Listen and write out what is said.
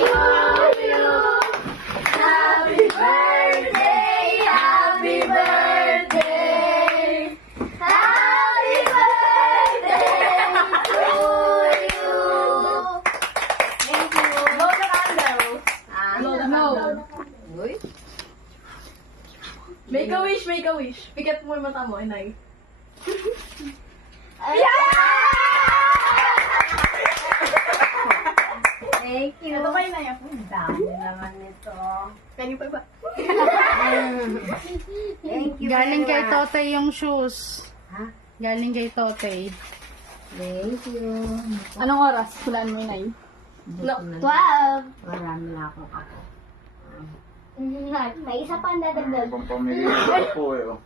you. Happy birthday, happy birthday. Happy birthday to you. Thank you. Blow the candle. Blow the candle. Uy. Make a wish, make a wish. Pikat mo yung mata mo, inay. Thank you. Ito ba yung naya po? Dami naman nito. Kanya pa ba? Thank you. Galing kay Tote yung shoes. Ha? Galing kay Tote. Thank you. Anong oras? Hulaan mo yun, 12. Marami na akong ako. May isa pa ang dadagdag. Pang pamilya po eh. Oh.